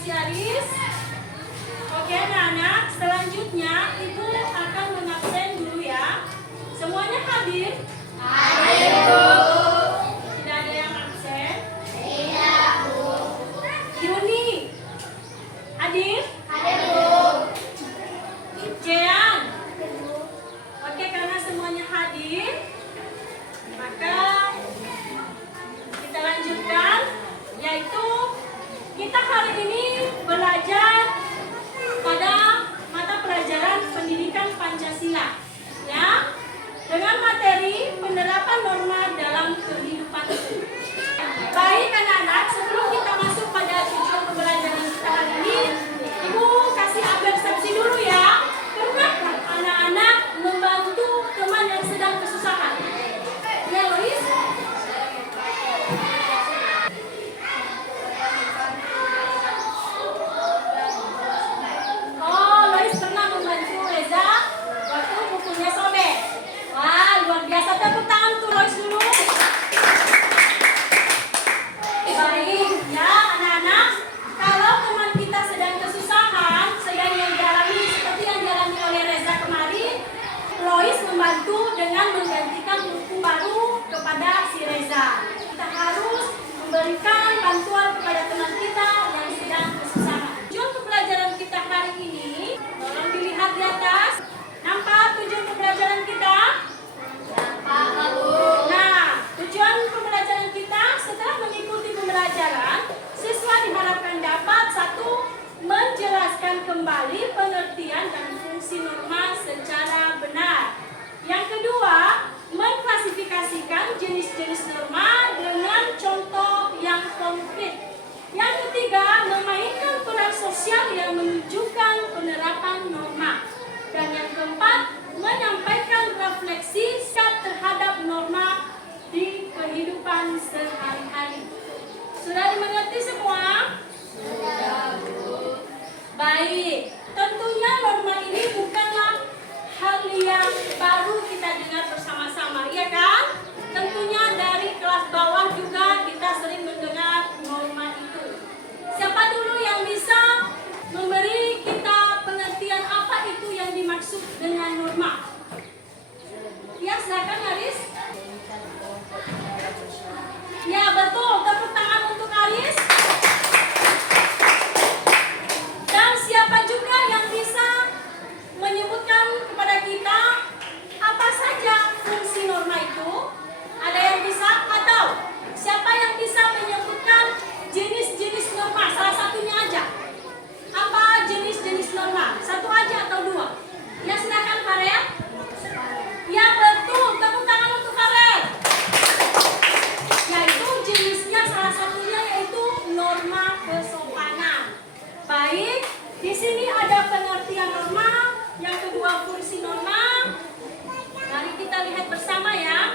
kasih Aris. Oke anak-anak, selanjutnya Ibu akan mengabsen dulu ya. Semuanya hadir? Hadir, Bu. Tidak ada yang absen? Tidak, Bu. Yuni, hadir? Hadir, Bu. Jean. Oke, karena semuanya hadir, maka kita lanjutkan, yaitu kita hari ini belajar pada mata pelajaran pendidikan Pancasila, ya, dengan materi penerapan norma dalam kehidupan. Baik anak-anak, sebelum kita masuk pada tujuan pembelajaran kita hari ini, Ibu kasih persepsi dulu ya. Pernahkah anak-anak membantu teman yang sedang kesusahan? Ya, Lois? Oh, Lois pernah membantu Reza waktu bukunya sobek. Wah, luar biasa. Tepuk tangan tuh Lois dulu. Baik, ya anak-anak. Kalau teman kita sedang kesusahan, sedang mengalami seperti yang dialami oleh Reza kemarin, Lois membantu dengan menggantikan buku baru kepada si Reza. Kita harus memberikan bantuan kepada teman kita yang sedang kesusahan. Tujuan pembelajaran kita hari ini, tolong dilihat di atas. Nampak tujuan pembelajaran kita? Nampak, Bu. Nah, tujuan pembelajaran kita setelah mengikuti pembelajaran, siswa diharapkan dapat satu, menjelaskan kembali pengertian dan fungsi norma secara benar. Yang kedua, mengklasifikasikan jenis-jenis norma dengan contoh yang konkret. Yang ketiga, memainkan peran sosial yang menunjukkan penerapan norma. Dan yang keempat, menyampaikan refleksi sikap terhadap norma di kehidupan sehari-hari. Sudah dimengerti semua? Sudah, Bu. Baik, tentunya norma ini bukanlah hal yang baru kita dengar bersama-sama, iya kan? Tentunya dari kelas bawah juga kita sering mendengar norma itu. Siapa dulu yang bisa memberi kita pengertian apa itu yang dimaksud dengan norma? Ya, silakan Aris. Ya, betul. Tepuk tangan untuk Aris. Dan siapa juga yang bisa menyebutkan kepada kita apa saja fungsi norma itu? Ada yang bisa? Atau siapa yang bisa menyebutkan jenis-jenis norma? Salah satunya aja. Apa jenis-jenis norma? Satu aja atau dua? Ya, silakan Farel. Ya, betul. Tepuk tangan untuk Farel. Yaitu jenisnya salah satunya yaitu norma kesopanan. Baik, di sini ada pengertian norma, yang kedua fungsi norma. Mari kita lihat bersama ya.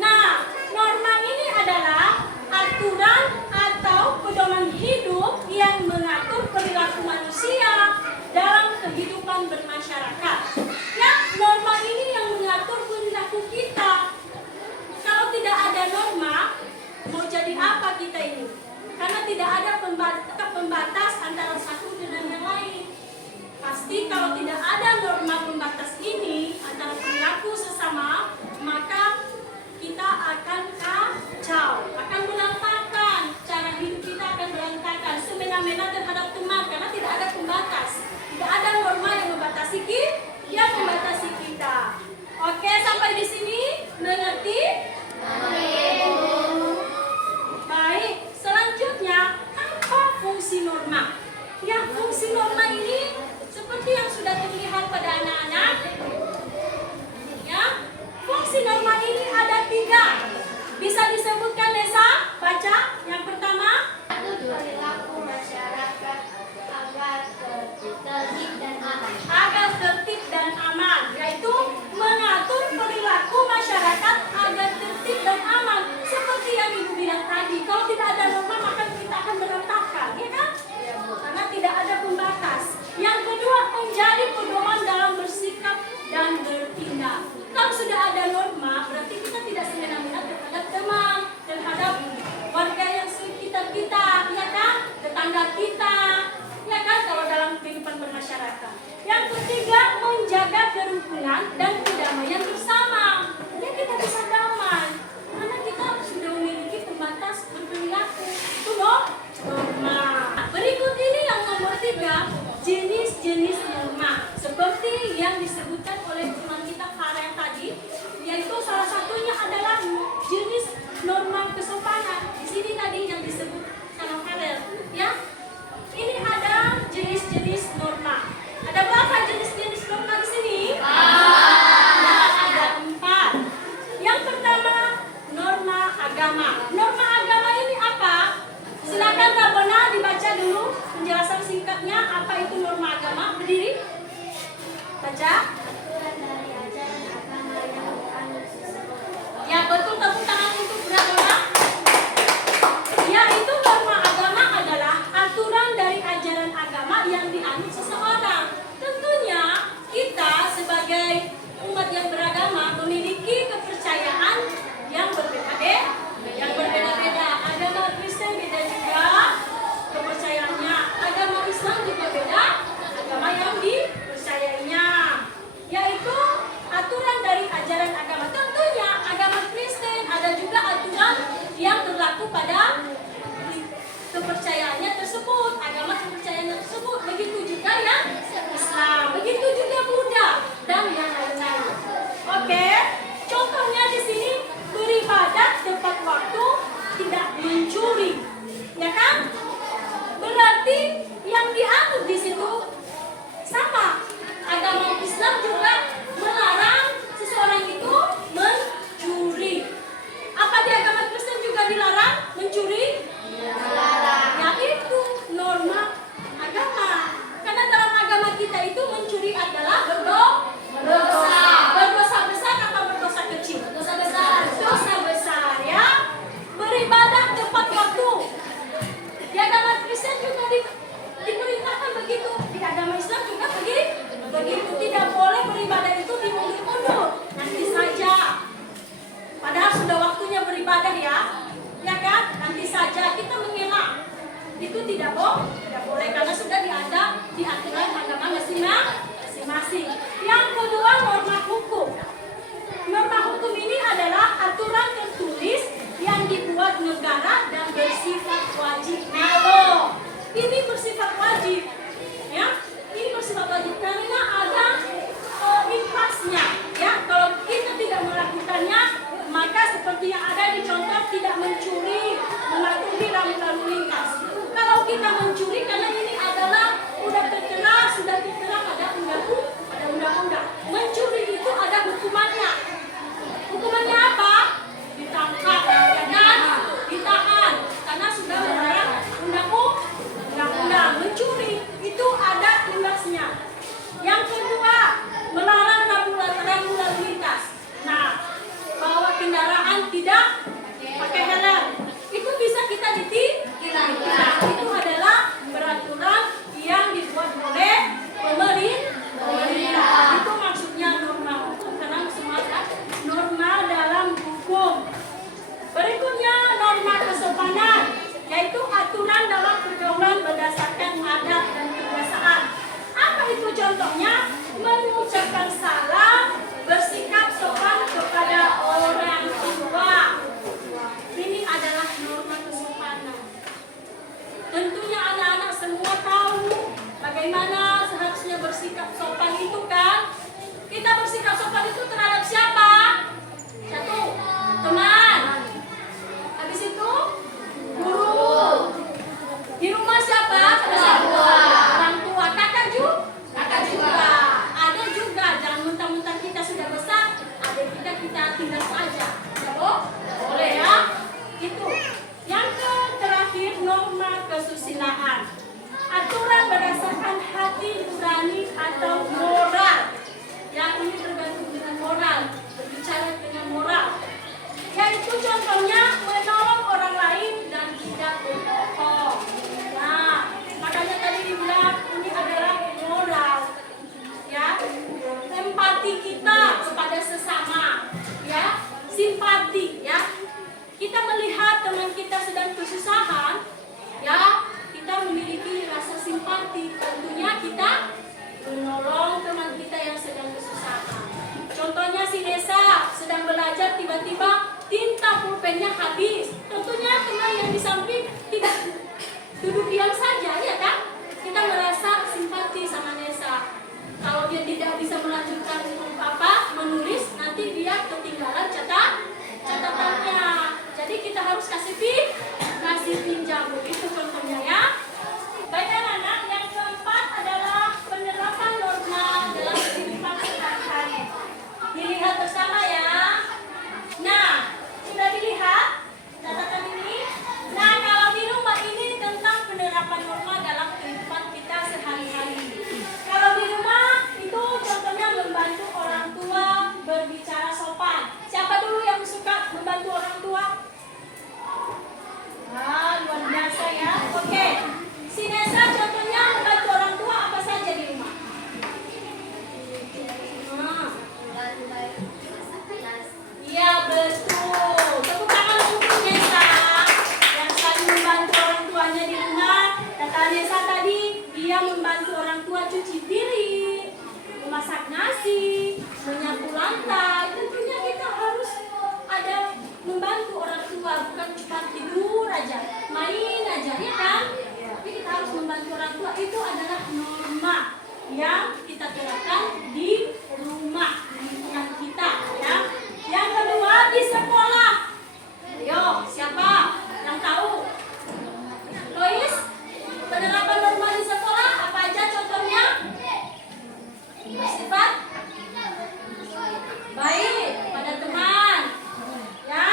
Nah, norma ini adalah aturan atau pedoman hidup yang mengatur perilaku manusia dalam kehidupan bermasyarakat. Ya, norma ini yang mengatur perilaku kita. Kalau tidak ada norma, mau jadi apa kita ini? Karena tidak ada pembatas antara satu dengan yang lain. Pasti kalau tidak ada norma pembatas ini antara perilaku sesama, maka kita akan kacau, akan berantakan. Cara hidup kita akan berantakan, semena-mena terhadap teman karena tidak ada pembatas. Tidak ada norma yang membatasi kita. Oke, sampai di sini mengerti? Baik, selanjutnya apa fungsi norma? Ya, fungsi norma ini seperti yang sudah terlihat pada anak-anak. Ya, fungsi norma ini ada 3. Bisa disebutkan Nesa? Baca. ketiga, menjaga kerukunan dan kedamaian bersama. Ya kita bisa damai karena kita sudah memiliki pembatas berperilaku. Itu norma. Berikut ini yang nomor 3, jenis-jenis norma. Seperti yang disebutkan oleh teman kita Farel tadi, yaitu salah satunya adalah jenis norma kesopanan. Di sini tadi yang disebut sama Farel, ya. Ini ada jenis-jenis norma. Ada berapa jenis-jenis norma di sini? Nah, ada 4. Yang pertama, norma agama. Norma agama ini apa? Silakan Rabona dibaca dulu penjelasan singkatnya apa itu norma agama. Berdiri. Baca. Aturan dari ajaran agama yang dianut seseorang. Ya, betul, tepuk tangan untuk Rabona. Ya, itu norma agama adalah aturan dari ajaran agama yang dianut seseorang. Tentunya kita sebagai umat yang beragama memiliki kepercayaan yang berbeda-beda. Agama Kristen beda juga kepercayaannya. Agama Islam juga beda agama yang dipercayainya. Yaitu aturan dari ajaran agama. Tentunya agama Kristen ada juga aturan yang berlaku pada kepercayaannya tersebut, agama kepercayaannya tersebut. Begitu juga yang Islam, begitu juga Buddha dan yang lain-lain. Oke, contohnya di sini beribadah tepat waktu, tidak mencuri, ya kan? Berarti yang dianut di situ sama. Agama Islam juga melarang seseorang itu mencuri. Apa di agama Kristen juga dilarang mencuri? Yaitu norma agama. Karena dalam agama kita itu mencuri adalah berdosa. Berdosa besar apa berdosa kecil? Dosa besar. Dosa besar, ya. Beribadah tepat waktu. Di agama Kristen juga diperintahkan begitu. Di agama Islam juga begitu. Tidak boleh beribadah itu diundur-undur. Nanti saja. Padahal sudah waktunya beribadah, ya. Ya kan? Nanti saja kita mengelak. Itu tidak boleh karena sudah di aturan agama masing-masing. Yang kedua, norma hukum. Norma hukum ini adalah aturan tertulis yang dibuat negara dan bersifat wajib. Nah, ini bersifat wajib, ya. Ini bersifat wajib karena ada impasnya, ya. Kalau kita tidak melakukannya, maka seperti yang ada di contoh tidak mencuri, mematuhi lalu lintas. Kalau kita mencuri karena ini adalah sudah tertera pada undang-undang. Mencuri itu ada hukumannya. Hukumannya apa? Ditangkap, ya kan? Ditahan karena sudah melanggar undang-undang. Mencuri itu ada imbasnya. Yang kedua, melarang rambu lalu lintas. Nah, bawa kendaraan tidak pakai helm, itu bisa kita ditilang. Itu adalah peraturan yang dibuat oleh pemerintah. Itu maksudnya norma hukum, karena semua norma dalam hukum. Berikutnya norma kesopanan, yaitu aturan dalam pergaulan berdasarkan adat dan kebiasaan. Apa itu contohnya? Mengucapkan salam, bersikap sopan kepada orang tua. Ini adalah norma kesopanan. Tentunya anak-anak semua tahu bagaimana seharusnya bersikap sopan itu, kan? Kita bersikap sopan itu terhadap siapa? Satu, teman. Habis itu guru. Di rumah siapa? Orang tua. Kakak juga. Ada juga. Jangan mentang-mentang kita sudah besar, adik kita tinggal saja. Boleh, ya? Itu. Yang terakhir, norma kesusilaan. Aturan berdasarkan hati nurani atau moral. Yang ini tergantung dengan moral, berbicara dengan moral. Yaitu contohnya menolong orang lain dan tidak berbohong. Nah, makanya tadi dibilang ini adalah moral, ya. Empati kita kepada sesama, ya. Simpati, ya. Kita melihat teman kita sedang kesusahan, ya. Kita memiliki rasa simpati. Tentunya kita menolong teman duduk diam saja, ya kan? Kita merasa simpati sama Nesa. Kalau dia tidak bisa melanjutkan menulis, nanti dia ketinggalan catatannya. Jadi kita harus kasih pinjam. Begitu contohnya ya. Baik anak-anak, yang keempat adalah penerapan norma dalam kehidupan sehari-hari. Dilihat bersama ya. Nah, sudah dilihat catatan ini? Nah, kalau di rumah ini tentang penerapan norma dalam kehidupan kita sehari-hari. Kalau di rumah itu contohnya membantu orang tua berbicara sopan. Siapa dulu yang suka membantu orang tua? Luar biasa ya. Oke. Si Nesa contohnya membantu orang tua apa saja di rumah? Iya, betul. Tepuk tangan untuk Nesa yang selalu membantu orang tuanya di rumah. Kata Nesa tadi, dia membantu orang tua cuci piring, memasak nasi, menyapu lantai. Tentunya kita harus ada membantu orang tua, bukan cuma tidur aja, main aja, ya kan? Tapi kita harus membantu orang tua. Itu adalah norma yang kita terapkan di rumah, di lingkungan kita, ya. Yang kedua di sekolah. Ayo, siapa yang tahu? Lois, penerapan norma di sekolah apa aja contohnya? Sifat baik pada teman, ya,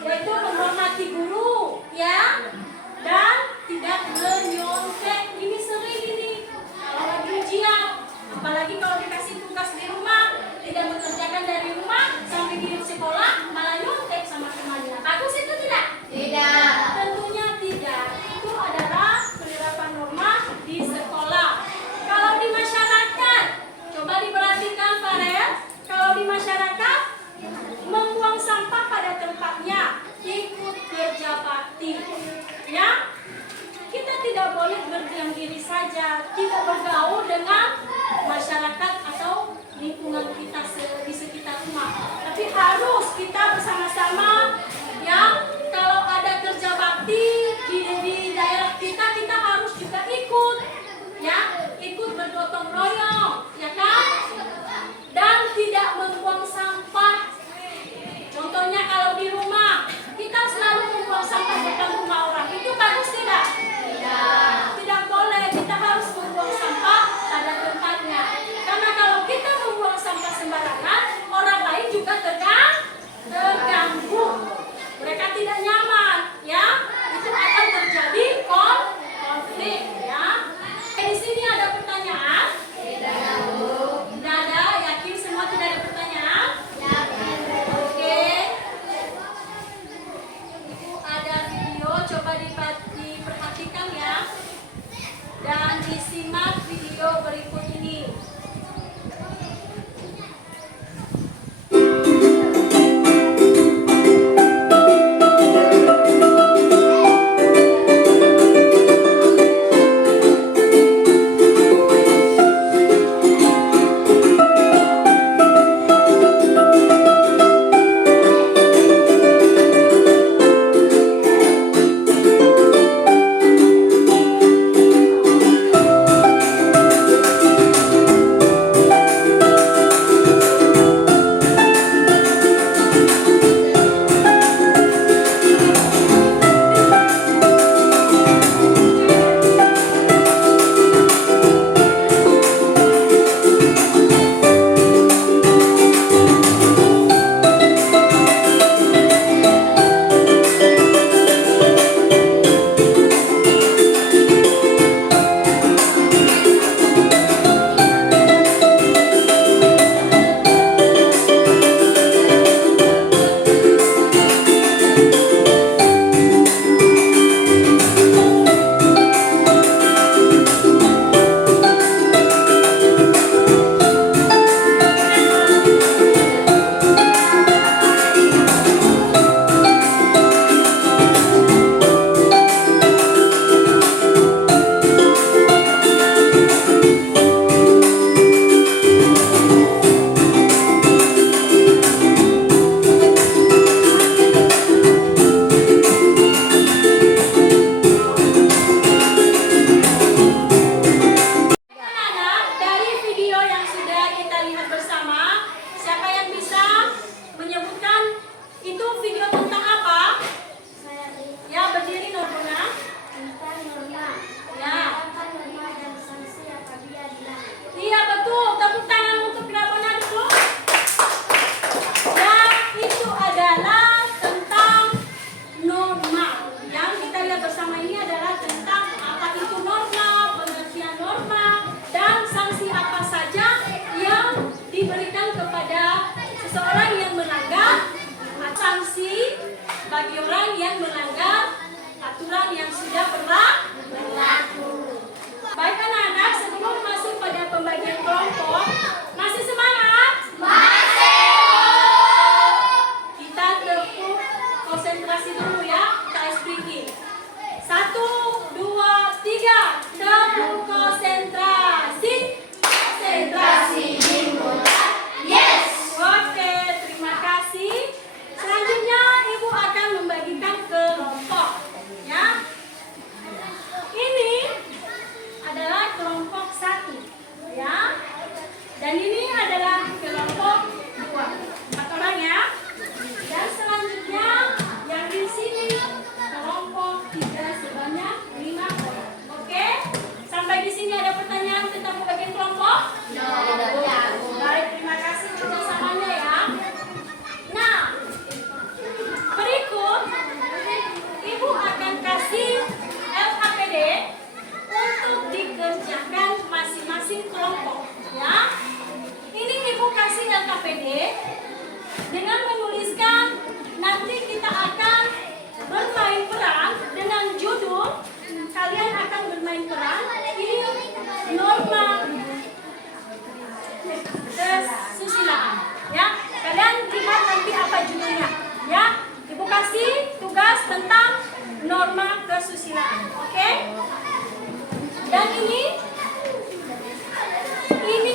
yaitu menghormati guru, ya, dan tidak menyontek. Ini sering ini kalau lagi ujian, apalagi kalau dikasih tugas di rumah, tidak mengerjakan dari rumah sampai di sekolah malah nyontek sama temannya. Bagus itu tidak? Tidak. Tentunya tidak. Itu adalah penerapan norma di sekolah. Kalau di masyarakat, coba diperhatikan Farel. Kalau di masyarakat, membuang sampah pada tempatnya, ikut kerja bakti. Ya, kita tidak boleh berdiam diri saja, tidak bergaul dengan masyarakat atau lingkungan kita di sekitar rumah. Tapi harus kita bersama-sama, ya. Kalau ada kerja bakti di daerah kita, kita harus juga ikut, ya, ikut bergotong royong, ya kan? Dan tidak membuang sampah. Contohnya kalau di rumah, kita selalu membuang sampah depan rumah orang. Itu bagus tidak? Tidak. Tidak boleh. Kita harus membuang sampah pada tempatnya. Karena kalau kita membuang sampah sembarangan, orang lain juga terganggu. aturan yang sudah berlaku. Baik anak-anak, sebelum masuk pada pembagian kelompok, masih semangat? Kita tepuk konsentrasi dulu ya, kita speaking. 1, 2, 3, tepuk konsentrasi. Konsentrasi dimulai. Yes. Oke, terima kasih. Selanjutnya Ibu akan membagikan kelompok, ya. Ini adalah kelompok 1, ya. Dan ini adalah kelompok 2. 4 orang ya. Dan selanjutnya yang di sini kelompok 3 sebanyak 5 orang. Oke? Sampai di sini ada pertanyaan tentang pembagian kelompok? Baik, terima kasih kerjasamanya ya. Nah, berikut Ibu akan kasih LKPD untuk dikerjakan masing-masing kelompok, ya. Ini Ibu kasih LKPD dengan menuliskan nanti kita akan bermain peran dengan judul kalian akan bermain peran di norma kesusilaan, ya. Kalian lihat nanti apa judulnya, ya. Ibu kasih tugas tentang norma kesusilaan, oke? Dan ini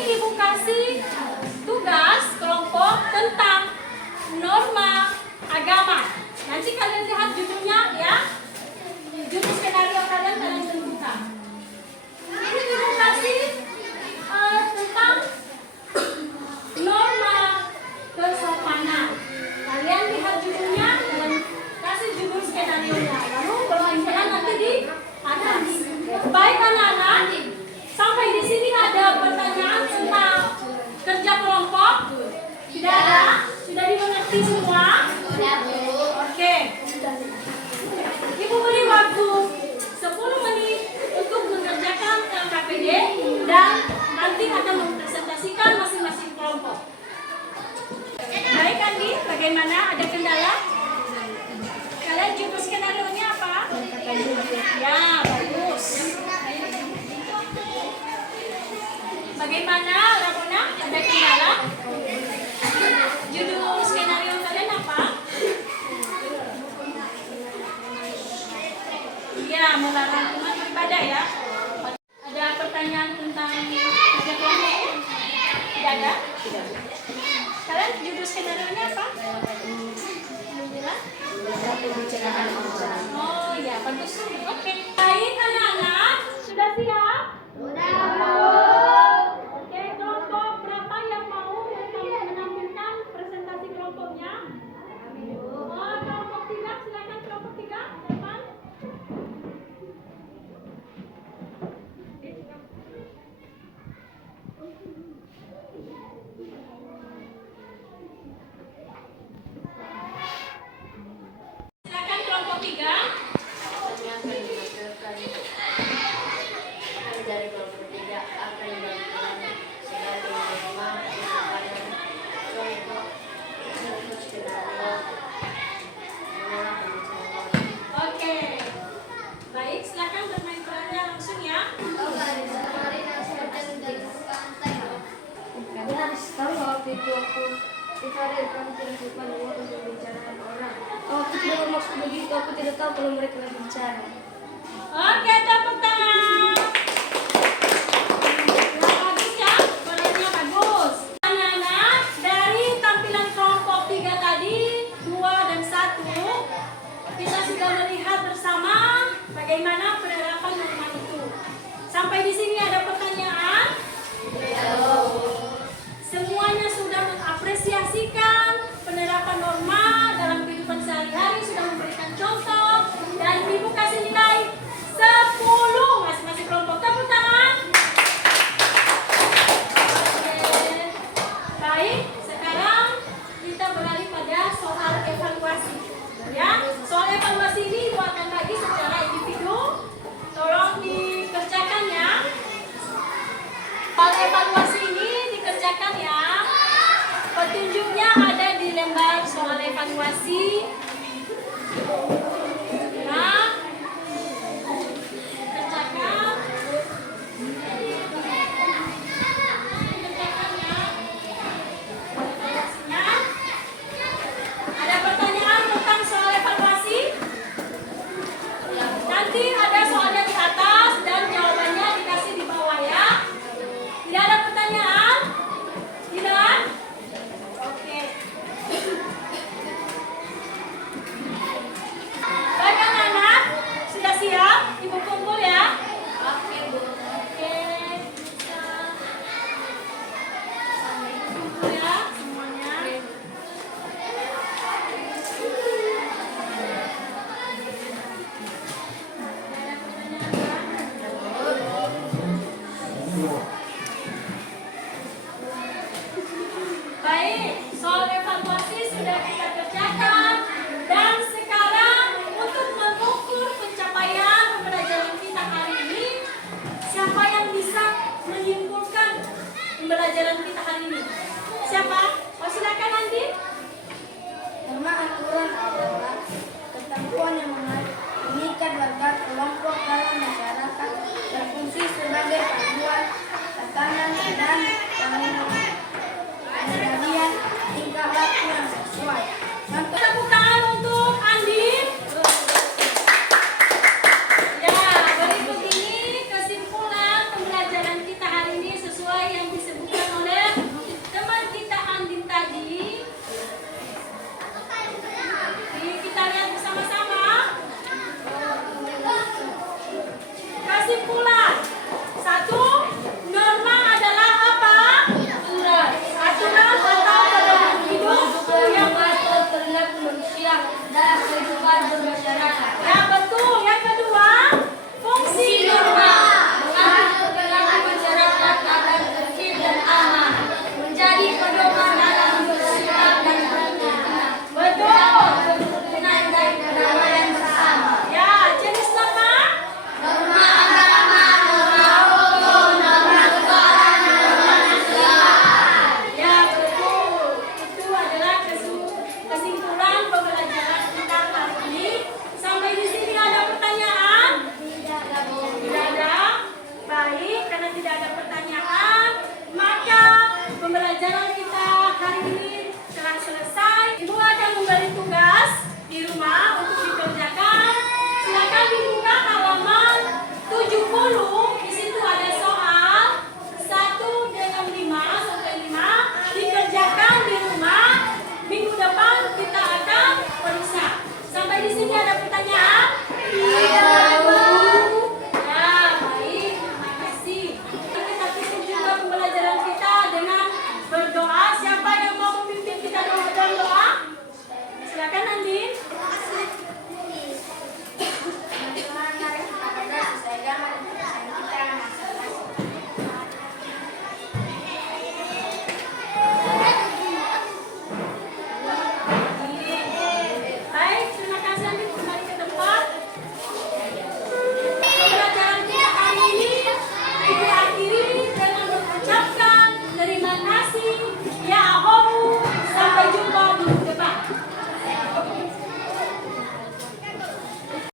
Ibu kasih tugas kelompok tentang norma agama. Nanti kalian lihat judulnya ya. Judul skenario kalian tentukan. Ini Ibu kasih tentang norma kesopanan. Kalian lihat judulnya dan kasih judul skenario-nya. Lalu bermain peran nanti di atas. Baik anak-anak, sampai di sini ada pertanyaan tentang kerja kelompok? Tidak ada? Sudah dimengerti semua? Oke. Ibu beri waktu 10 menit untuk mengerjakan LKPD dan nanti akan mempresentasikan masing-masing kelompok. Baik Andi, bagaimana? Ada kendala? Kalian judul skenario-nya apa? Ya, bagus. Bagaimana Ramona? Ada kendala? Judul skenario kalian apa? Ya, melarang umat beribadah ya. Ada pertanyaan tentang kerja kelompok? Tidak ada? Tidak. Kalian judul skenario-nya apa? Oh ya, bagus. Oke. Baik anak-anak, sudah siap? Oke, kelompok berapa yang mau menampilkan presentasi kelompoknya? Oh, kelompok 3, silakan kelompok 3, depan. Silakan kelompok 3. Dari kelompok 3 akan dilakukan sebagai norma kesopanan contoh skenario menolak pembicaraan. Oke. Baik, silakan bermain perannya langsung ya. Kamu harus tahu waktu itu aku dihadirkan kehidupan untuk pembicaraan orang. Oh, aku tidak bermaksud begitu. Aku tidak tahu kalau mereka lagi bicara. Oke, tepuk tangan. Nah, bagus ya, perannya bagus. Anak-anak, dari tampilan kelompok 3 tadi, 2 dan 1, kita sudah melihat bersama bagaimana penerapan norma itu. Sampai di sini ada pertanyaan? Semuanya sudah mengapresiasikan penerapan norma dalam kehidupan sehari-hari, sudah memberikan contoh, dan Ibu kasih nilai 10. Ya,